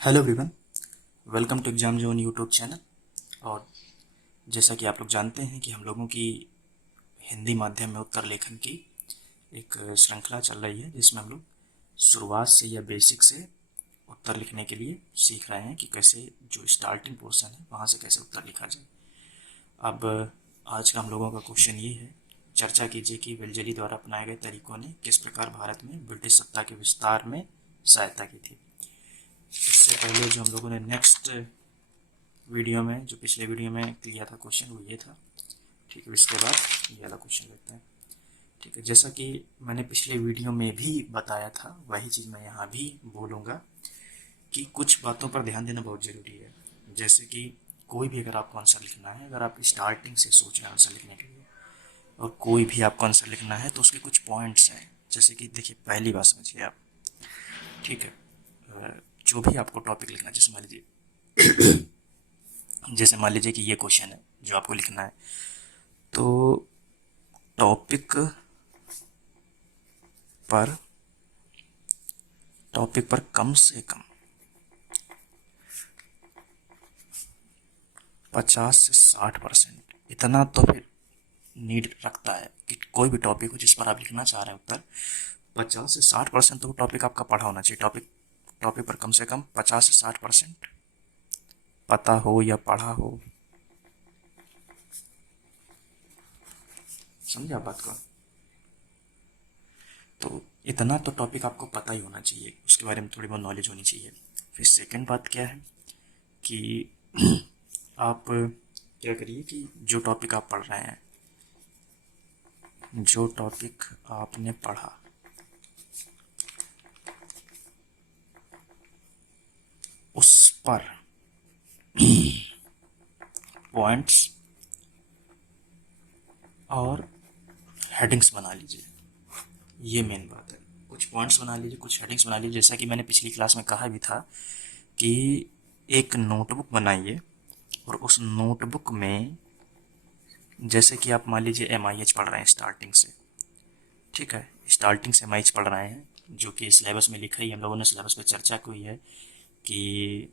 Hello everyone, welcome to exam zone YouTube channel. और जैसा कि आप लोग जानते हैं कि हम लोगों की हिंदी माध्यम में उत्तर लेखन की एक श्रृंखला चल रही है, जिसमें हम लोग शुरुआत से या बेसिक से उत्तर लिखने के लिए सीख रहे हैं कि कैसे जो स्टार्टिंग पोर्शन है वहाँ से कैसे उत्तर लिखा जाए। अब आज का हम लोगों का क्वेश्चन ये है, चर्चा कीजिए कि वेलजली द्वारा अपनाए गए तरीकों ने किस प्रकार भारत में ब्रिटिश सत्ता के विस्तार में सहायता की थी। इससे पहले जो हम लोगों ने नेक्स्ट वीडियो में जो पिछले वीडियो में किया था क्वेश्चन वो ये था। ठीक है, इसके बाद ये वाला क्वेश्चन लेते हैं। ठीक है, जैसा कि मैंने पिछले वीडियो में भी बताया था वही चीज़ मैं यहाँ भी बोलूँगा कि कुछ बातों पर ध्यान देना बहुत ज़रूरी है। जैसे कि कोई भी अगर आपको आंसर लिखना है, अगर आप स्टार्टिंग से सोच रहे हैं आंसर लिखने के लिए और कोई भी आपको आंसर लिखना है तो उसके कुछ पॉइंट्स हैं। जैसे कि देखिए, पहली बात समझिए आप। ठीक है, जो भी आपको टॉपिक लिखना है, जैसे मान लीजिए कि ये क्वेश्चन है जो आपको लिखना है, तो टॉपिक पर टॉपिक पर कम से कम 50 से 60% इतना तो फिर नीड रखता है कि कोई भी टॉपिक हो जिस पर आप लिखना चाह रहे हैं उत्तर, 50 से 60% तो वो टॉपिक आपका पढ़ा होना चाहिए। टॉपिक टॉपिक पर कम से कम 50 से 60% पता हो या पढ़ा हो। समझे आप बात को? तो इतना तो टॉपिक आपको पता ही होना चाहिए, उसके बारे में थोड़ी बहुत नॉलेज होनी चाहिए। फिर सेकंड बात क्या है कि आप क्या करिए कि जो टॉपिक आप पढ़ रहे हैं, जो टॉपिक आपने पढ़ा उस पर पॉइंट्स और हेडिंग्स बना लीजिए। ये मेन बात है। कुछ पॉइंट्स बना लीजिए, कुछ हेडिंग्स बना लीजिए। जैसा कि मैंने पिछली क्लास में कहा भी था कि एक नोटबुक बनाइए और उस नोटबुक में, जैसे कि आप मान लीजिए MIH पढ़ रहे हैं स्टार्टिंग से। ठीक है, स्टार्टिंग से MIH पढ़ रहे हैं, जो कि सिलेबस में लिखा ही, हम लोगों ने सिलेबस पे चर्चा की है कि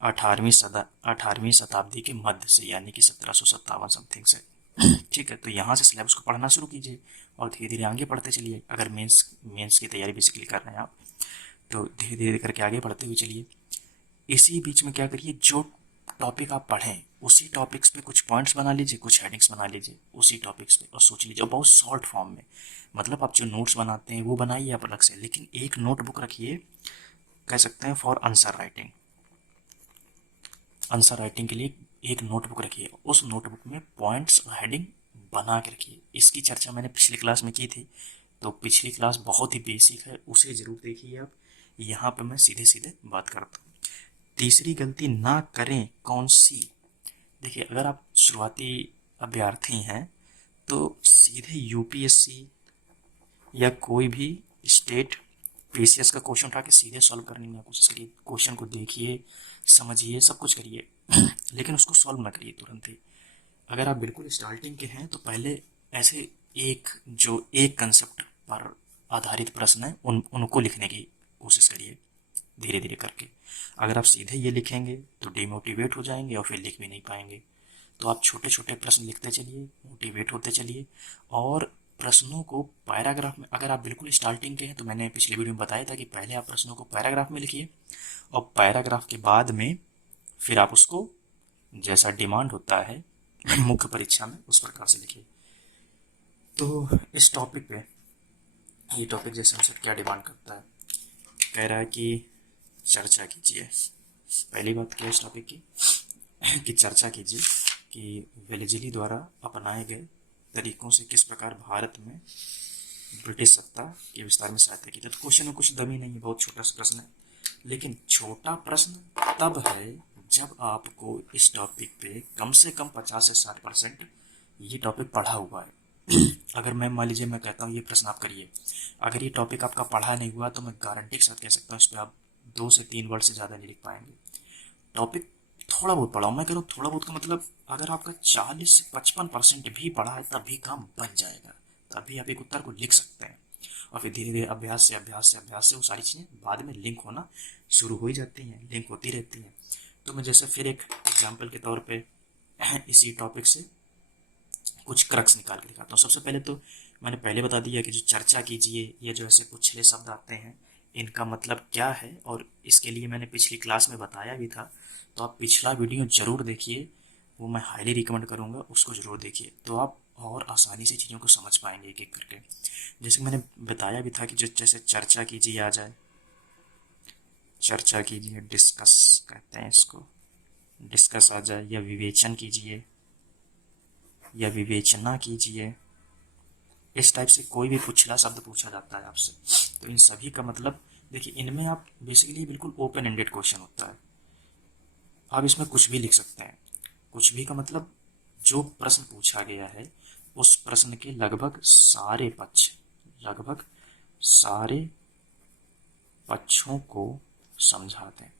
18वीं शताब्दी के मध्य से, यानी कि 1757 समथिंग से। ठीक है, तो यहाँ से सिलेबस को पढ़ना शुरू कीजिए और धीरे धीरे आगे पढ़ते चलिए। अगर मेंस मेंस की तैयारी बेसिकली कर रहे हैं आप, तो धीरे धीरे करके आगे बढ़ते हुए चलिए। इसी बीच में क्या करिए, जो टॉपिक आप पढ़ें उसी टॉपिक्स पे कुछ पॉइंट्स बना लीजिए, कुछ हेडिंग्स बना लीजिए उसी टॉपिक्स पे और सोच लीजिए, और बहुत शॉर्ट फॉर्म में। मतलब आप जो नोट्स बनाते हैं वो बनाइए आप अलग से, लेकिन एक नोटबुक रखिए, कह सकते हैं for answer writing. Answer writing के लिए एक नोटबुक रखिए, उस नोटबुक में पॉइंट्स और हेडिंग बना के रखिए। इसकी चर्चा मैंने पिछली क्लास में की थी, तो पिछली क्लास बहुत ही बेसिक है, उसे ज़रूर देखिए आप। यहाँ पे मैं सीधे सीधे बात करता हूँ। तीसरी गलती ना करें कौन सी? देखिए, अगर आप शुरुआती अभ्यर्थी हैं तो सीधे UPSC या कोई भी स्टेट PCS का क्वेश्चन उठा के सीधे सॉल्व करने की कोशिश करिए। क्वेश्चन को देखिए, समझिए, सब कुछ करिए, लेकिन उसको सॉल्व ना करिए तुरंत ही। अगर आप बिल्कुल स्टार्टिंग के हैं तो पहले ऐसे एक कंसेप्ट पर आधारित प्रश्न है उनको लिखने की कोशिश करिए धीरे धीरे करके। अगर आप सीधे ये लिखेंगे तो डिमोटिवेट हो जाएंगे और फिर लिख भी नहीं पाएंगे। तो आप छोटे छोटे प्रश्न लिखते चलिए, मोटिवेट होते चलिए, और प्रश्नों को पैराग्राफ में, अगर आप बिल्कुल स्टार्टिंग के हैं तो मैंने पिछले वीडियो में बताया था कि पहले आप प्रश्नों को पैराग्राफ में लिखिए और पैराग्राफ के बाद में फिर आप उसको जैसा डिमांड होता है मुख्य परीक्षा में उस प्रकार से लिखिए। तो इस टॉपिक पे, ये टॉपिक जैसे हमसे क्या डिमांड करता है, कह रहा है कि चर्चा कीजिए। पहली बात क्या है इस टॉपिक की कि चर्चा कीजिए कि वेलेज़ली द्वारा अपनाए गए तरीकों से किस प्रकार भारत में ब्रिटिश सत्ता के विस्तार में सहायता की। तो क्वेश्चन में कुछ दम ही नहीं है, बहुत छोटा सा प्रश्न है। लेकिन छोटा प्रश्न तब है जब आपको इस टॉपिक पे कम से कम 50 से 60% ये टॉपिक पढ़ा हुआ है। अगर मैं मान लीजिए मैं कहता हूँ ये प्रश्न आप करिए, अगर ये टॉपिक आपका पढ़ा नहीं हुआ तो मैं गारंटी के साथ कह सकता हूँ इस पर आप 2 से 3 वर्ड से ज़्यादा नहीं लिख पाएंगे। टॉपिक थोड़ा बहुत पढ़ा हूँ, मैं कह रहा हूँ थोड़ा बहुत का मतलब अगर आपका 40 से 55% भी पढ़ा है तब भी काम बन जाएगा, तभी आप एक उत्तर को लिख सकते हैं। और फिर धीरे धीरे अभ्यास से वो सारी चीज़ें बाद में लिंक होना शुरू हो ही जाती हैं, लिंक होती रहती हैं। तो मैं जैसे फिर एक एग्जाम्पल के तौर पे इसी टॉपिक से कुछ क्रक्स निकाल के दिखाता हूँ। सबसे पहले तो मैंने पहले बता दिया कि जो चर्चा कीजिए, ये जो ऐसे कुछले शब्द आते हैं, इनका मतलब क्या है, और इसके लिए मैंने पिछली क्लास में बताया भी था। तो आप पिछला वीडियो ज़रूर देखिए, वो मैं हाईली रिकमेंड करूँगा, उसको ज़रूर देखिए, तो आप और आसानी से चीज़ों को समझ पाएंगे एक एक करके। जैसे मैंने बताया भी था कि जो जैसे चर्चा कीजिए आ जाए, चर्चा कीजिए, डिस्कस कहते हैं इसको, डिस्कस आ जाए, या विवेचन कीजिए, या विवेचना कीजिए, इस टाइप से कोई भी पिछला शब्द पूछा जाता है आपसे, तो इन सभी का मतलब देखिए, इनमें आप बेसिकली बिल्कुल ओपन एंडेड क्वेश्चन होता है। आप इसमें कुछ भी लिख सकते हैं। कुछ भी का मतलब जो प्रश्न पूछा गया है उस प्रश्न के लगभग सारे पक्षों को समझाते हैं।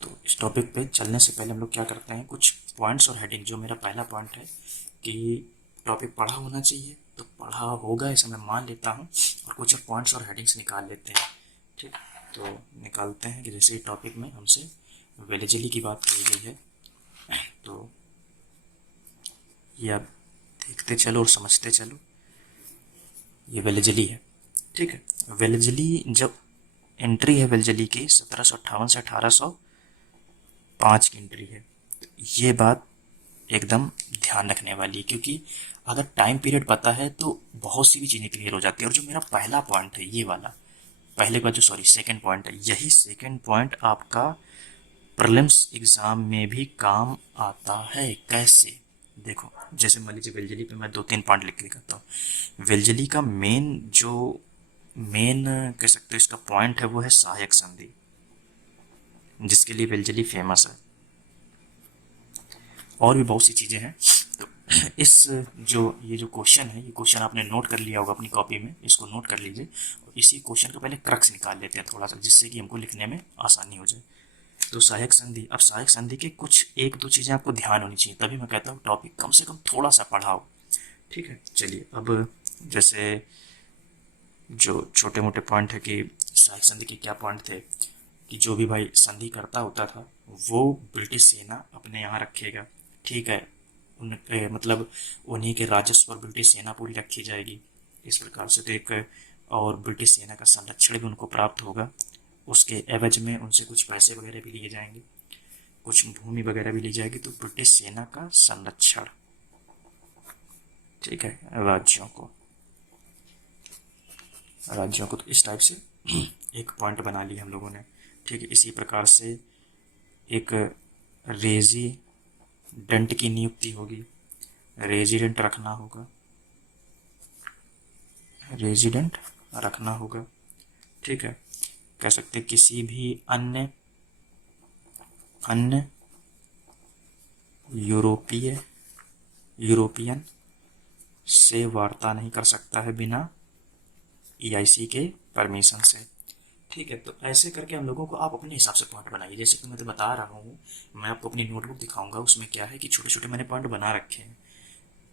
तो इस टॉपिक पे चलने से पहले हम लोग क्या करते हैं, कुछ पॉइंट्स और हेडिंग। जो मेरा पहला पॉइंट है कि टॉपिक पढ़ा होना चाहिए, तो पढ़ा होगा ऐसा मैं मान लेता हूँ, और कुछ पॉइंट्स और हेडिंग्स निकाल लेते हैं। ठीक, तो निकालते हैं कि जैसे टॉपिक में हमसे वेलेजली की बात की गई है, तो ये आप देखते चलो और समझते चलो। ये वेलेजली है, ठीक है। वेलेजली जब एंट्री है वेलेजली की 1758 से 1805 की एंट्री है। तो ये बात एकदम ध्यान रखने वाली है, क्योंकि अगर टाइम पीरियड पता है तो बहुत सी भी चीज़ें क्लियर हो जाती है। और जो मेरा पहला पॉइंट है ये वाला, पहले का जो सॉरी सेकंड पॉइंट है, यही सेकंड पॉइंट आपका प्रीलिम्स एग्ज़ाम में भी काम आता है। कैसे? देखो, जैसे मान लीजिए वेलजली पे मैं दो तीन पॉइंट लिख के दिखाता हूँ। वेलजली का मेन कह सकते हो इसका पॉइंट है, वो है सहायक संधि, जिसके लिए वेलजली फेमस है। और भी बहुत सी चीज़ें हैं। तो इस जो ये जो क्वेश्चन है, ये क्वेश्चन आपने नोट कर लिया होगा अपनी कॉपी में, इसको नोट कर लीजिए। और इसी क्वेश्चन का पहले क्रक्स निकाल लेते हैं थोड़ा सा, जिससे कि हमको लिखने में आसानी हो जाए। तो सहायक संधि, अब सहायक संधि के कुछ एक दो चीज़ें आपको ध्यान होनी चाहिए, तभी मैं कहता हूँ टॉपिक कम से कम थोड़ा सा पढ़ाओ। ठीक है, चलिए अब जैसे जो छोटे मोटे पॉइंट है कि सहायक संधि के क्या पॉइंट थे, कि जो भी भाई संधि करता होता था वो ब्रिटिश सेना अपने यहाँ रखेगा। ठीक है, मतलब उन्हीं के राजस्व पर ब्रिटिश सेना पूरी रखी जाएगी, इस प्रकार से। तो एक और ब्रिटिश सेना का संरक्षण भी उनको प्राप्त होगा, उसके एवज में उनसे कुछ पैसे वगैरह भी लिए जाएंगे, कुछ भूमि वगैरह भी ली जाएगी। तो ब्रिटिश सेना का संरक्षण, ठीक है, राज्यों को तो इस टाइप से एक पॉइंट बना लिया हम लोगों ने। ठीक है, इसी प्रकार से एक रेजिडेंट की नियुक्ति होगी, रेजिडेंट रखना होगा, रेजिडेंट रखना होगा। ठीक है, कह सकते किसी भी अन्य अन्य यूरोपियन से वार्ता नहीं कर सकता है बिना ईआईसी के परमिशन से। ठीक है, तो ऐसे करके हम लोगों को आप अपने हिसाब से पॉइंट बनाइए। जैसे कि मैं तो बता रहा हूँ, मैं आपको अपनी नोटबुक दिखाऊंगा, उसमें क्या है कि छोटे छोटे मैंने पॉइंट बना रखे हैं।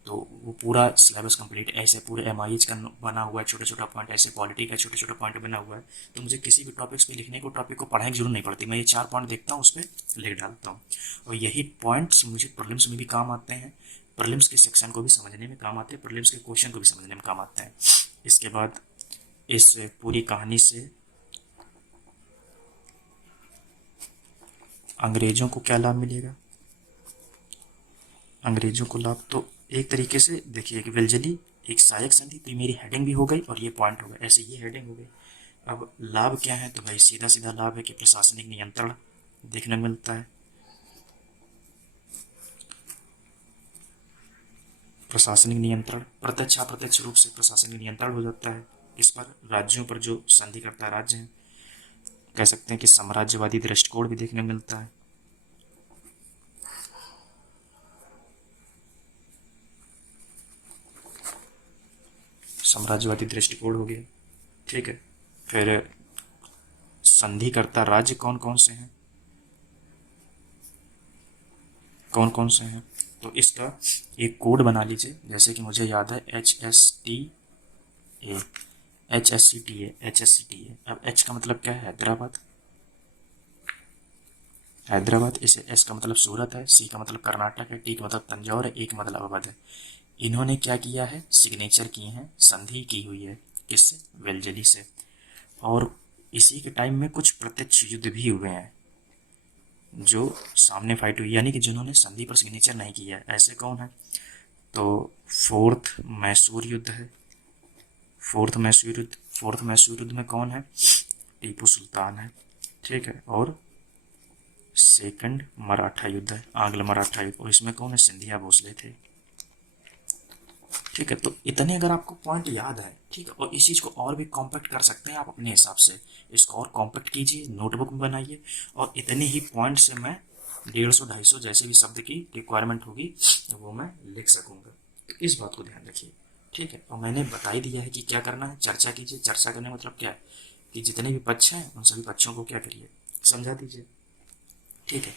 तो वो पूरा सिलेबस कंप्लीट ऐसे पूरे एमआईज का बना हुआ है, छोटा छोटा पॉइंट, ऐसे पॉलिटी का छोटा छोटा पॉइंट बना हुआ है। तो मुझे किसी भी टॉपिक्स पे लिखने को, टॉपिक को पढ़ाने की जरूरत नहीं पड़ती, मैं ये चार पॉइंट देखता हूँ, उस पर लिख डालता हूँ। और यही पॉइंट्स मुझे प्रीलिम्स में भी काम आते हैं, प्रीलिम्स के सेक्शन को भी समझने में काम आते हैं, प्रीलिम्स के क्वेश्चन को भी समझने में काम आते हैं। इसके बाद इस पूरी कहानी से अंग्रेजों को क्या लाभ मिलेगा? अंग्रेजों को लाभ तो एक तरीके से देखिए कि वेलजली एक सहायक संधि, तो मेरी हेडिंग भी हो गई और ये पॉइंट हो गया, ऐसे ये हेडिंग हो गई। अब लाभ क्या है? तो भाई सीधा सीधा लाभ है कि प्रशासनिक नियंत्रण देखने को मिलता है। प्रशासनिक नियंत्रण प्रत्यक्ष अप्रत्यक्ष रूप से प्रशासनिक नियंत्रण हो जाता है इस पर, राज्यों पर जो संधि करता राज्य है। कह सकते हैं कि साम्राज्यवादी दृष्टिकोण भी देखने को मिलता है। साम्राज्यवादी दृष्टिकोण हो गया, ठीक है। फिर संधि करता राज्य कौन कौन से हैं? कौन कौन से हैं, तो इसका एक कोड बना लीजिए। जैसे कि मुझे याद है HSTA, HSCTA। अब H का मतलब क्या है, हैदराबाद, हैदराबाद। इसे S का मतलब सूरत है, C का मतलब कर्नाटक है, T का मतलब तंजौर है, A का मतलब अवध है। इन्होंने क्या किया है, सिग्नेचर किए हैं, संधि की हुई है, किससे, वेलजली से। और इसी के टाइम में कुछ प्रत्यक्ष युद्ध भी हुए हैं जो सामने फाइट हुई, यानी कि जिन्होंने संधि पर सिग्नेचर नहीं किया है। ऐसे कौन है, तो फोर्थ मैसूर युद्ध है, फोर्थ मैसूर युद्ध में कौन है, टीपू सुल्तान है, ठीक है। और सेकंड मराठा युद्ध है, आंग्ल मराठा युद्ध, और इसमें कौन है, सिंधिया भोसले थे, ठीक है। तो इतने अगर आपको पॉइंट याद है, ठीक है, और इस चीज़ को और भी कॉम्पैक्ट कर सकते हैं आप अपने हिसाब से। इसको और कॉम्पैक्ट कीजिए, नोटबुक में बनाइए, और इतने ही पॉइंट से मैं 150-250 जैसे भी शब्द की रिक्वायरमेंट होगी वो मैं लिख सकूंगा। तो इस बात को ध्यान रखिए, ठीक है। और मैंने बता ही दिया है कि क्या करना है, चर्चा कीजिए। चर्चा करने का मतलब क्या है, कि जितने भी पक्ष हैं उन सभी पक्षों को क्या करिए, समझा दीजिए, ठीक है।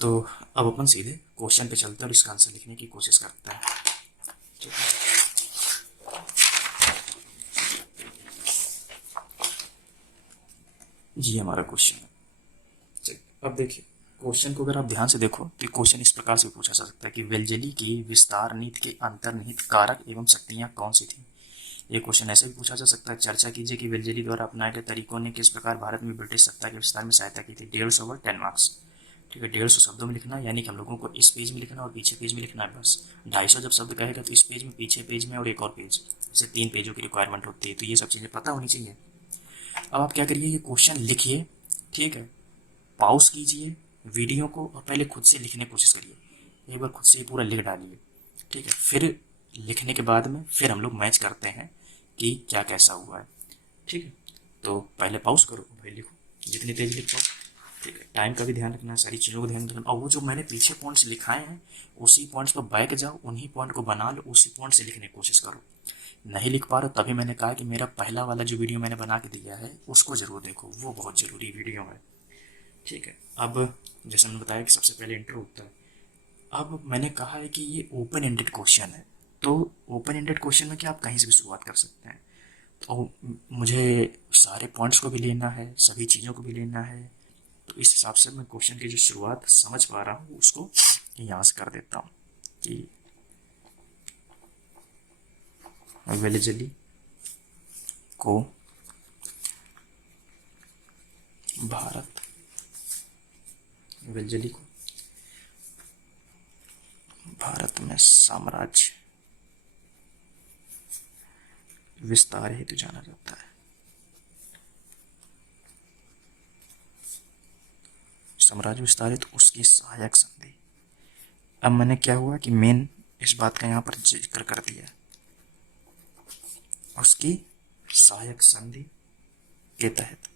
तो अब अपन सीधे क्वेश्चन पे चलते हैं और इसका आंसर लिखने की कोशिश करते हैं, ठीक है। ये हमारा क्वेश्चन है, चलिए। अब देखिए क्वेश्चन को अगर आप ध्यान से देखो तो क्वेश्चन इस प्रकार से पूछा जा सकता है कि वेलजली की विस्तार नीति के अंतर्निहित कारक एवं शक्तियां कौन सी थी। ये क्वेश्चन ऐसे भी पूछा जा सकता है, चर्चा कीजिए कि वेलजली द्वारा अपनाए गए तरीकों ने किस प्रकार भारत में ब्रिटिश सत्ता के विस्तार में सहायता की थी। 150/10 मार्क्स, ठीक है। 150 शब्दों में लिखना है, यानी कि हम लोगों को इस पेज में लिखना है और पीछे पेज में लिखना है बस। 250 जब शब्द कहेगा तो इस पेज में, पीछे पेज में और एक और पेज, ऐसे 3 पेजों की रिक्वायरमेंट होती है। तो ये सब चीज़ें पता होनी चाहिए। अब आप क्या करिए, ये क्वेश्चन लिखिए, ठीक है। पॉज कीजिए वीडियो को और पहले खुद से लिखने की कोशिश करिए, एक बार खुद से पूरा लिख डालिए, ठीक है। फिर लिखने के बाद में फिर हम लोग मैच करते हैं कि क्या कैसा हुआ है, ठीक है। तो पहले पॉज करो, भाई लिखो, जितनी तेज लिख पाओ, ठीक है। टाइम का भी ध्यान रखना है, सारी चीज़ों का ध्यान रखना। और वो जो मैंने पीछे पॉइंट्स लिखाए हैं उसी पॉइंट्स पर बैक जाओ, उन्हीं पॉइंट को बना लो, उसी पॉइंट से लिखने की कोशिश करो। नहीं लिख पा रहे हो तभी मैंने कहा कि मेरा पहला वाला जो वीडियो मैंने बना के दिया है उसको ज़रूर देखो, वो बहुत ज़रूरी वीडियो है, ठीक है। अब जैसे मैंने बताया कि सबसे पहले इंट्रो होता है। अब मैंने कहा है कि ये ओपन एंडेड क्वेश्चन है, तो ओपन एंडेड क्वेश्चन में क्या आप कहीं से भी शुरुआत कर सकते हैं। तो मुझे सारे पॉइंट्स को भी लेना है, सभी चीज़ों को भी लेना है, तो इस हिसाब से मैं क्वेश्चन की जो शुरुआत समझ पा रहा हूँ उसको यहाँ से कर देता हूँ कि वेलिजली को भारत, वेलिजली को भारत में साम्राज्य विस्तार हेतु जाना जाता है। साम्राज्य विस्तार हेतु उसकी सहायक संधि। अब मैंने क्या हुआ कि मेन इस बात का यहाँ पर जिक्र कर दिया, उसकी सहायक संधि के तहत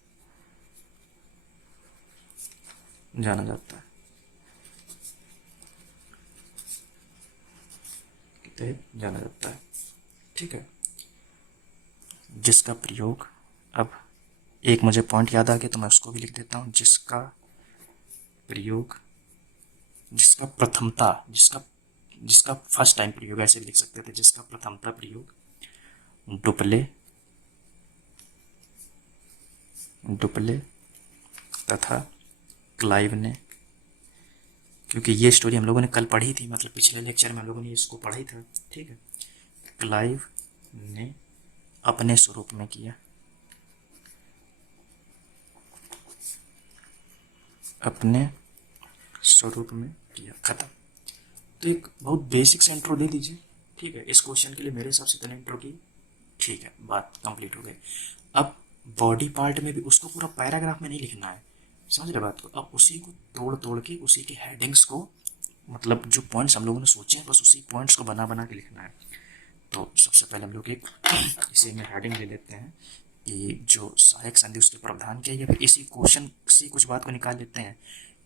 जाना जाता है, के तहत जाना जाता है, ठीक है। जिसका प्रयोग, अब एक मुझे पॉइंट याद आ गया तो मैं उसको भी लिख देता हूँ। जिसका प्रयोग, जिसका प्रथमता, जिसका जिसका फर्स्ट टाइम प्रयोग ऐसे भी लिख सकते थे, जिसका प्रथमता प्रयोग डुप्ले, डुप्ले तथा क्लाइव ने, क्योंकि ये स्टोरी हम लोगों ने कल पढ़ी थी, मतलब पिछले लेक्चर में हम लोगों ने इसको पढ़ा ही था, ठीक है। क्लाइव ने अपने स्वरूप में किया, अपने स्वरूप में किया, खत्म। तो एक बहुत बेसिक से इंट्रो दे दीजिए, ठीक है। इस क्वेश्चन के लिए मेरे हिसाब से इतने इंट्रो की, ठीक है, बात कंप्लीट हो गई। अब बॉडी पार्ट में भी उसको पूरा पैराग्राफ में नहीं लिखना है, समझ रहे बात को। अब उसी को तोड़ तोड़ के उसी के हेडिंग्स को, मतलब जो पॉइंट्स हम लोगों ने सोचे हैं बस उसी पॉइंट्स को बना बना के लिखना है। तो सबसे पहले हम लोग एक इसी में हेडिंग ले लेते हैं कि जो सहायक संधि उसके प्रावधान क्या है, या फिर इसी क्वेश्चन से कुछ बात को निकाल लेते हैं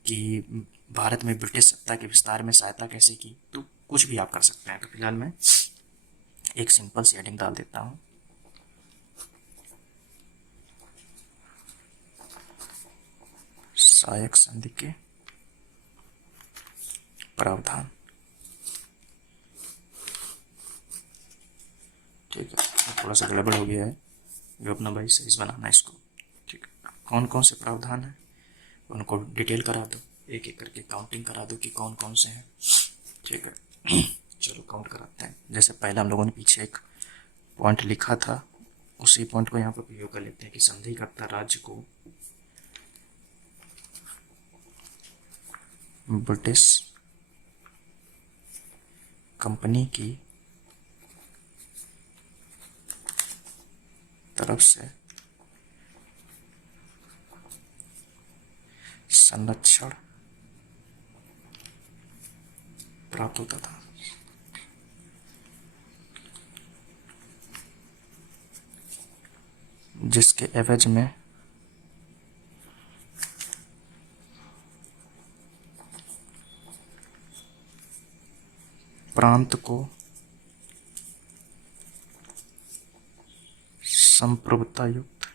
कि भारत में ब्रिटिश सत्ता के विस्तार में सहायता कैसे की। तो कुछ भी आप कर सकते हैं। तो फिलहाल मैं एक सिंपल सी हेडिंग डाल देता हूँ, सहायक संधि के प्रावधान। ठीक है, थोड़ा सा गड़बड़ हो गया है, जो अपना भाई सही से बनाना है इसको। ठीक है, कौन कौन से प्रावधान है उनको डिटेल करा दो, एक एक करके काउंटिंग करा दो कि कौन कौन से हैं। ठीक है, चलो काउंट कराते हैं। जैसे पहले हम लोगों ने पीछे एक पॉइंट लिखा था, उसी पॉइंट को यहाँ पर प्रयोग कर लेते हैं कि संधिकर्ता राज्य को ब्रिटिश कंपनी की तरफ से संरक्षण प्राप्त होता था। जिसके एवज में प्रांत को संप्रभुता युक्त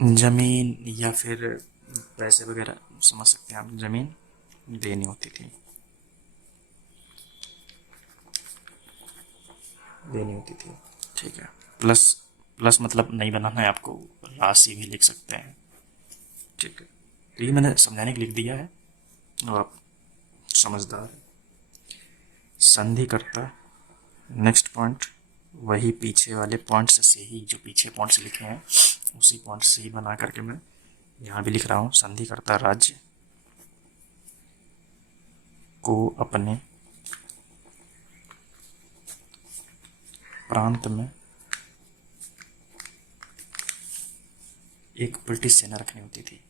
जमीन या फिर पैसे वगैरह, समझ सकते हैं आप, जमीन देनी होती थी, देनी होती थी। ठीक है, प्लस प्लस मतलब नहीं बनाना है आपको, राशि भी लिख सकते हैं। ठीक है, तो ये मैंने समझाने के लिख दिया है और आप समझदार हैं। संधिकर्ता, नेक्स्ट पॉइंट वही पीछे वाले पॉइंट्स से ही, जो पीछे पॉइंट्स लिखे हैं उसी पॉइंट से ही बना करके मैं यहाँ भी लिख रहा हूँ। संधिकर्ता राज्य को अपने प्रांत में एक ब्रिटिश सेना रखनी होती थी।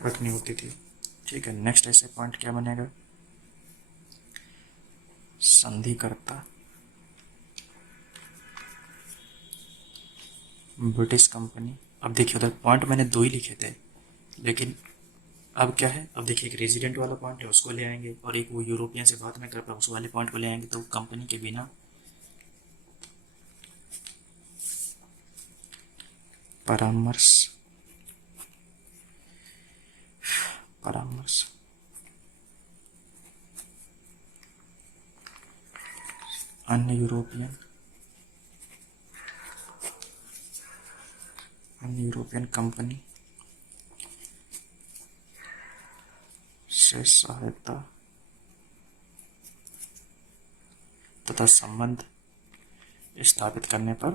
रखनी होती थी। ठीक है, नेक्स्ट ऐसे पॉइंट क्या बनेगा, संधिकर्ता ब्रिटिश कंपनी। अब देखिए उधर पॉइंट मैंने दो ही लिखे थे, लेकिन अब क्या है, अब देखिए एक रेजिडेंट वाला पॉइंट है उसको ले आएंगे, और एक वो यूरोपियन से बात नहीं कर पाए उस वाले पॉइंट को ले आएंगे, तो कंपनी के बिना परामर्श परामर्श अन्य यूरोपियन कंपनी से सहायता तथा संबंध स्थापित करने पर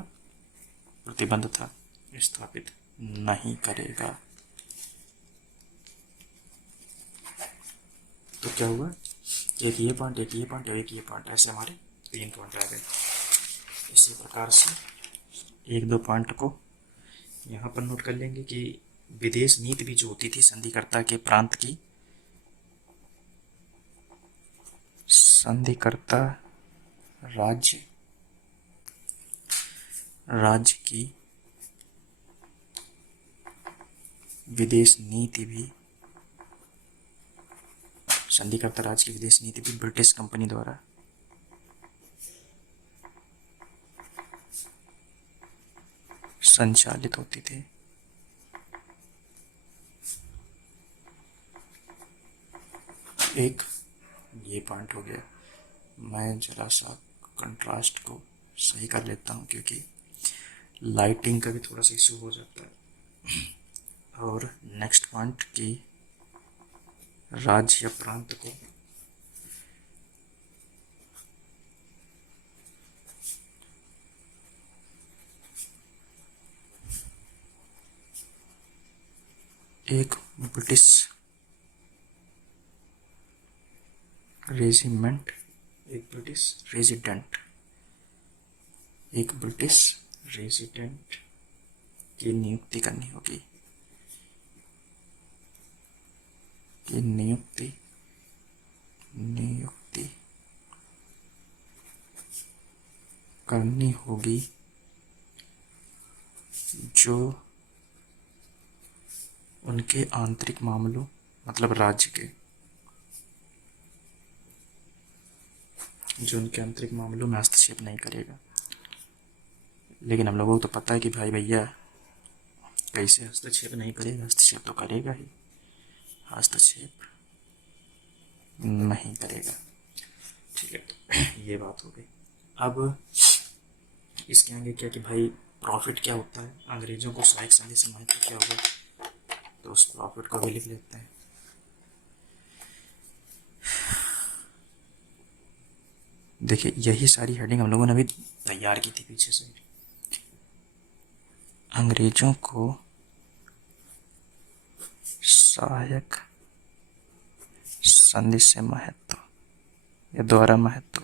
प्रतिबंध था, स्थापित नहीं करेगा। तो क्या हुआ, एक ये पॉइंट, एक ये पॉइंट और एक ये पॉइंट, ऐसे हमारे 3 पॉइंट आ गए। इसी प्रकार से एक दो पॉइंट को यहाँ पर नोट कर लेंगे कि विदेश नीति भी जो होती थी संधिकर्ता के प्रांत की, संधिकर्ता राज्य की विदेश नीति भी, संधिकर्ता राज्य की विदेश नीति भी ब्रिटिश कंपनी द्वारा संचालित होती थी। एक ये पॉइंट हो गया। मैं जरा सा कंट्रास्ट को सही कर लेता हूँ क्योंकि लाइटिंग का भी थोड़ा सा इशू हो जाता है। और नेक्स्ट पॉइंट की राज्य या प्रांत को एक ब्रिटिश रेजिमेंट, एक ब्रिटिश रेजिडेंट की नियुक्ति करनी होगी, की नियुक्ति करनी होगी जो उनके आंतरिक मामलों मतलब राज्य के, जो उनके आंतरिक मामलों में हस्तक्षेप नहीं करेगा। लेकिन हम लोगों को तो पता है कि भाई भैया कैसे हस्तक्षेप नहीं करेगा, हस्तक्षेप तो करेगा ही, हस्तक्षेप नहीं करेगा। ठीक है, तो ये बात हो गई। अब इसके आगे क्या कि भाई प्रॉफिट क्या होता है, अंग्रेजों को सहायक संधि से महत्व क्या होगा, तो उस प्रॉफिट को भी लिख लेते हैं। देखिए यही सारी हेडिंग हम लोगों ने अभी तैयार की थी पीछे से। अंग्रेजों को सहायक संधि से महत्व या द्वारा महत्व,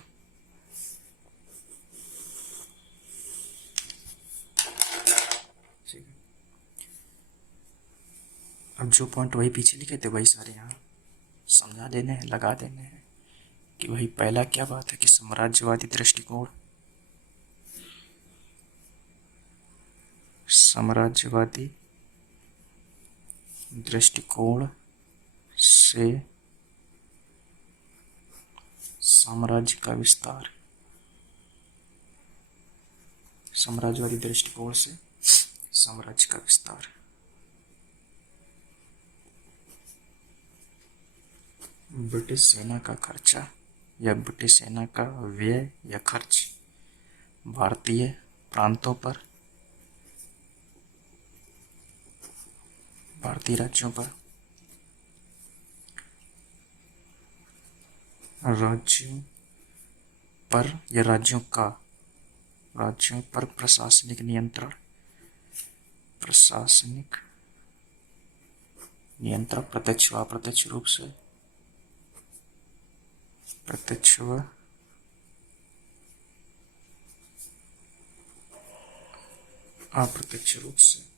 ठीक है। अब जो पॉइंट वही पीछे लिखे थे वही सारे यहाँ समझा देने हैं, लगा देने हैं कि भाई पहला क्या बात है कि साम्राज्यवादी दृष्टिकोण, साम्राज्यवादी दृष्टिकोण से साम्राज्य का विस्तार, साम्राज्यवादी दृष्टिकोण से साम्राज्य का विस्तार। ब्रिटिश सेना का खर्चा या ब्रिटिश सेना का व्यय या खर्च भारतीय प्रांतों पर, भारतीय राज्यों पर, राज्यों पर या राज्यों पर प्रशासनिक नियंत्रण, प्रशासनिक नियंत्रण प्रत्यक्ष व अप्रत्यक्ष रूप से, प्रत्यक्ष व अप्रत्यक्ष रूप से।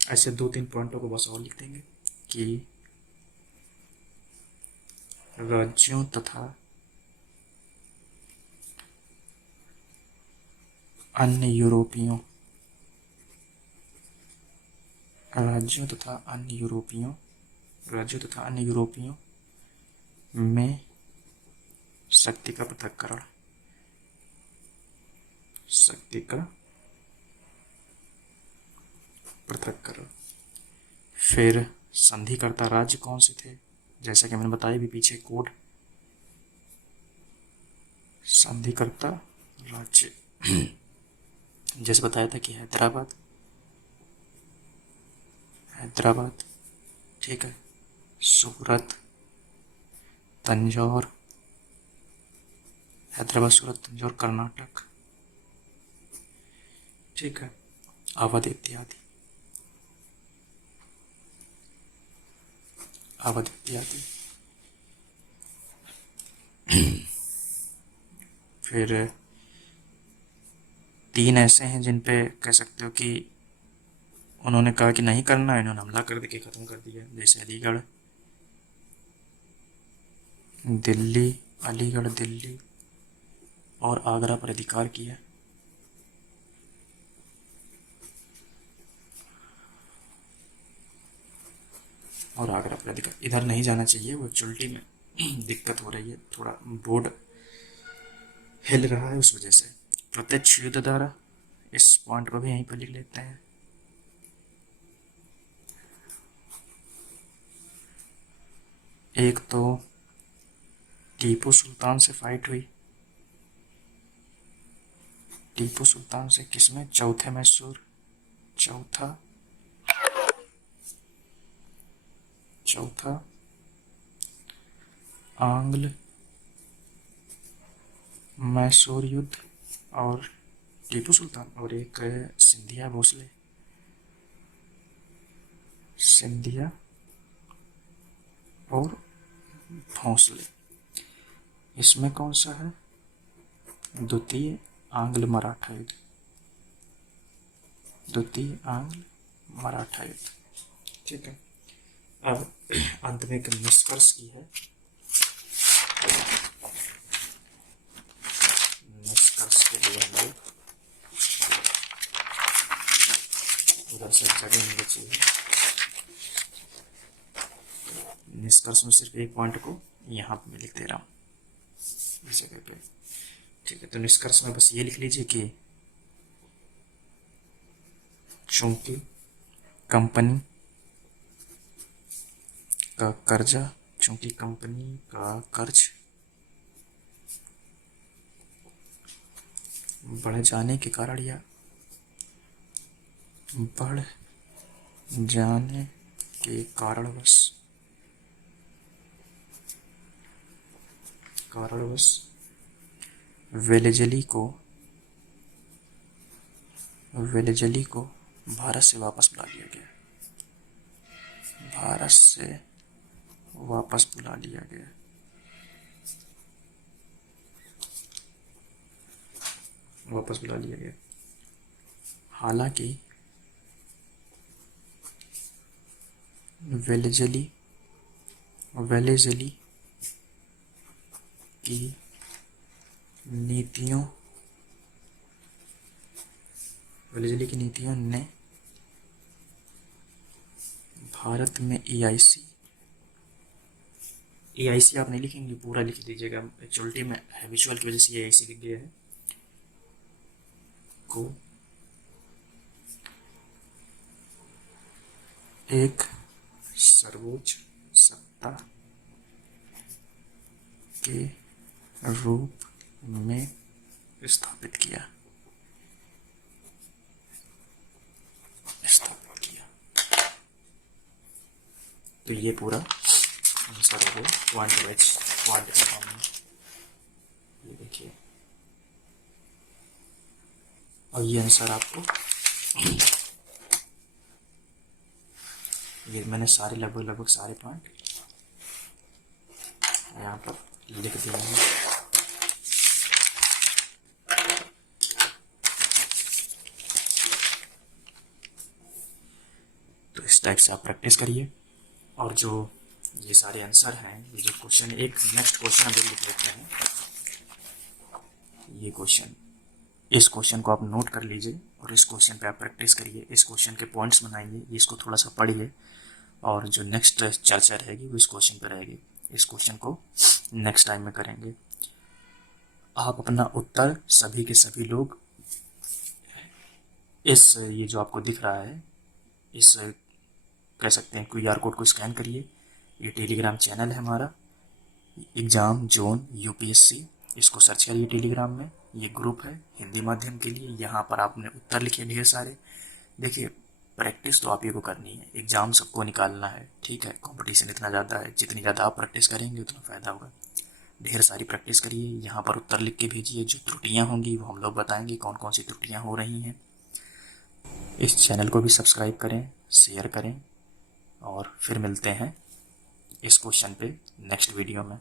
ऐसे 2-3 पॉइंटों को बस और लिख देंगे कि राज्यों तथा अन्य यूरोपियों, राज्यों तथा अन्य यूरोपियों में शक्ति का पृथक्करण, शक्ति का पृथक्करण। फिर संधिकर्ता राज्य कौन से थे, जैसा कि मैंने बताया भी पीछे कोड, संधिकर्ता राज्य जैसे बताया था कि हैदराबाद, ठीक है, सूरत, तंजौर, हैदराबाद, सूरत, तंजौर, कर्नाटक, ठीक है, अवध इत्यादि, अवध इत्यादि। फिर 3 ऐसे हैं जिन पे कह सकते हो कि उन्होंने कहा कि नहीं करना है, इन्होंने हमला कर के ख़त्म कर दिया, जैसे अलीगढ़, दिल्ली और आगरा पर अधिकार किया। और आगरा पर अधिकार, इधर नहीं जाना चाहिए, वो एक्चुअलिटी में दिक्कत हो रही है, थोड़ा बोर्ड हिल रहा है उस वजह से। प्रत्यक्ष युद्ध द्वारा, इस पॉइंट को भी यहीं पर लिख लेते हैं। एक तो टीपू सुल्तान से फाइट हुई, टीपू सुल्तान से किसमें, चौथे मैसूर, चौथा आंग्ल मैसूर युद्ध, और टीपू सुल्तान, और एक सिंधिया भोसले, सिंधिया और भोसले। इसमें कौन सा है, द्वितीय आंग्ल मराठा युद्ध, द्वितीय आंग्ल मराठा युद्ध, ठीक है। अब अंत में एक निष्कर्ष की है, निष्कर्ष के लिए हम लोग उधर से जगह नहीं बची है, निष्कर्ष में सिर्फ एक पॉइंट को यहाँ पे मैं लिख दे रहा हूँ इस जगह पे। ठीक है, तो निष्कर्ष में बस ये लिख लीजिए कि चूंकि कंपनी का कर्जा, चूंकि कंपनी का कर्ज बढ़ जाने के कारण या बढ़ जाने के कारणवश वेलेजली को भारत से वापस बुला लिया गया। भारत से वापस बुला लिया गया। वापस बुला लिया गया। हालांकि वेलेजली की नीतियों ने भारत में एआईसी आप नहीं लिखेंगे, पूरा लिख दीजिएगा, एक्चुअलिटी में हैबिचुअल की वजह से एआईसी लिख गया है, को एक सर्वोच्च सत्ता के रूप में स्थापित किया। तो ये पूरा आंसर हो गया क्वांट फॉर्म में। ये देखिए, और ये आंसर आपको, ये मैंने सारे लगभग सारे पॉइंट यहाँ पर लिख दिए हैं। तो इस टाइप से आप प्रैक्टिस करिए, और जो ये सारे आंसर हैं, ये जो क्वेश्चन, एक नेक्स्ट क्वेश्चन हम लिख लेते हैं। ये क्वेश्चन, इस क्वेश्चन को आप नोट कर लीजिए और इस क्वेश्चन पे आप प्रैक्टिस करिए, इस क्वेश्चन के पॉइंट्स बनाइए, इसको थोड़ा सा पढ़िए, और जो नेक्स्ट चर्चा रहेगी वो इस क्वेश्चन पे रहेगी। इस क्वेश्चन को नेक्स्ट टाइम में करेंगे। आप अपना उत्तर सभी के सभी लोग इस, ये जो आपको दिख रहा है, इस कह सकते हैं QR कोड को स्कैन करिए। ये टेलीग्राम चैनल है हमारा, एग्जाम जोन UPSC, इसको सर्च करिए टेलीग्राम में। ये ग्रुप है हिंदी माध्यम के लिए, यहाँ पर आपने उत्तर लिखे ढेर सारे। देखिए, प्रैक्टिस तो आप ही को करनी है, एग्जाम सबको निकालना है, ठीक है। कंपटीशन इतना ज़्यादा है, जितनी ज़्यादा आप प्रैक्टिस करेंगे उतना फ़ायदा होगा। ढेर सारी प्रैक्टिस करिए, यहाँ पर उत्तर लिख के भेजिए। जो त्रुटियाँ होंगी वो हम लोग बताएंगे कौन कौन सी त्रुटियाँ हो रही हैं। इस चैनल को भी सब्सक्राइब करें, शेयर करें, और फिर मिलते हैं इस क्वेश्चन पे नेक्स्ट वीडियो में।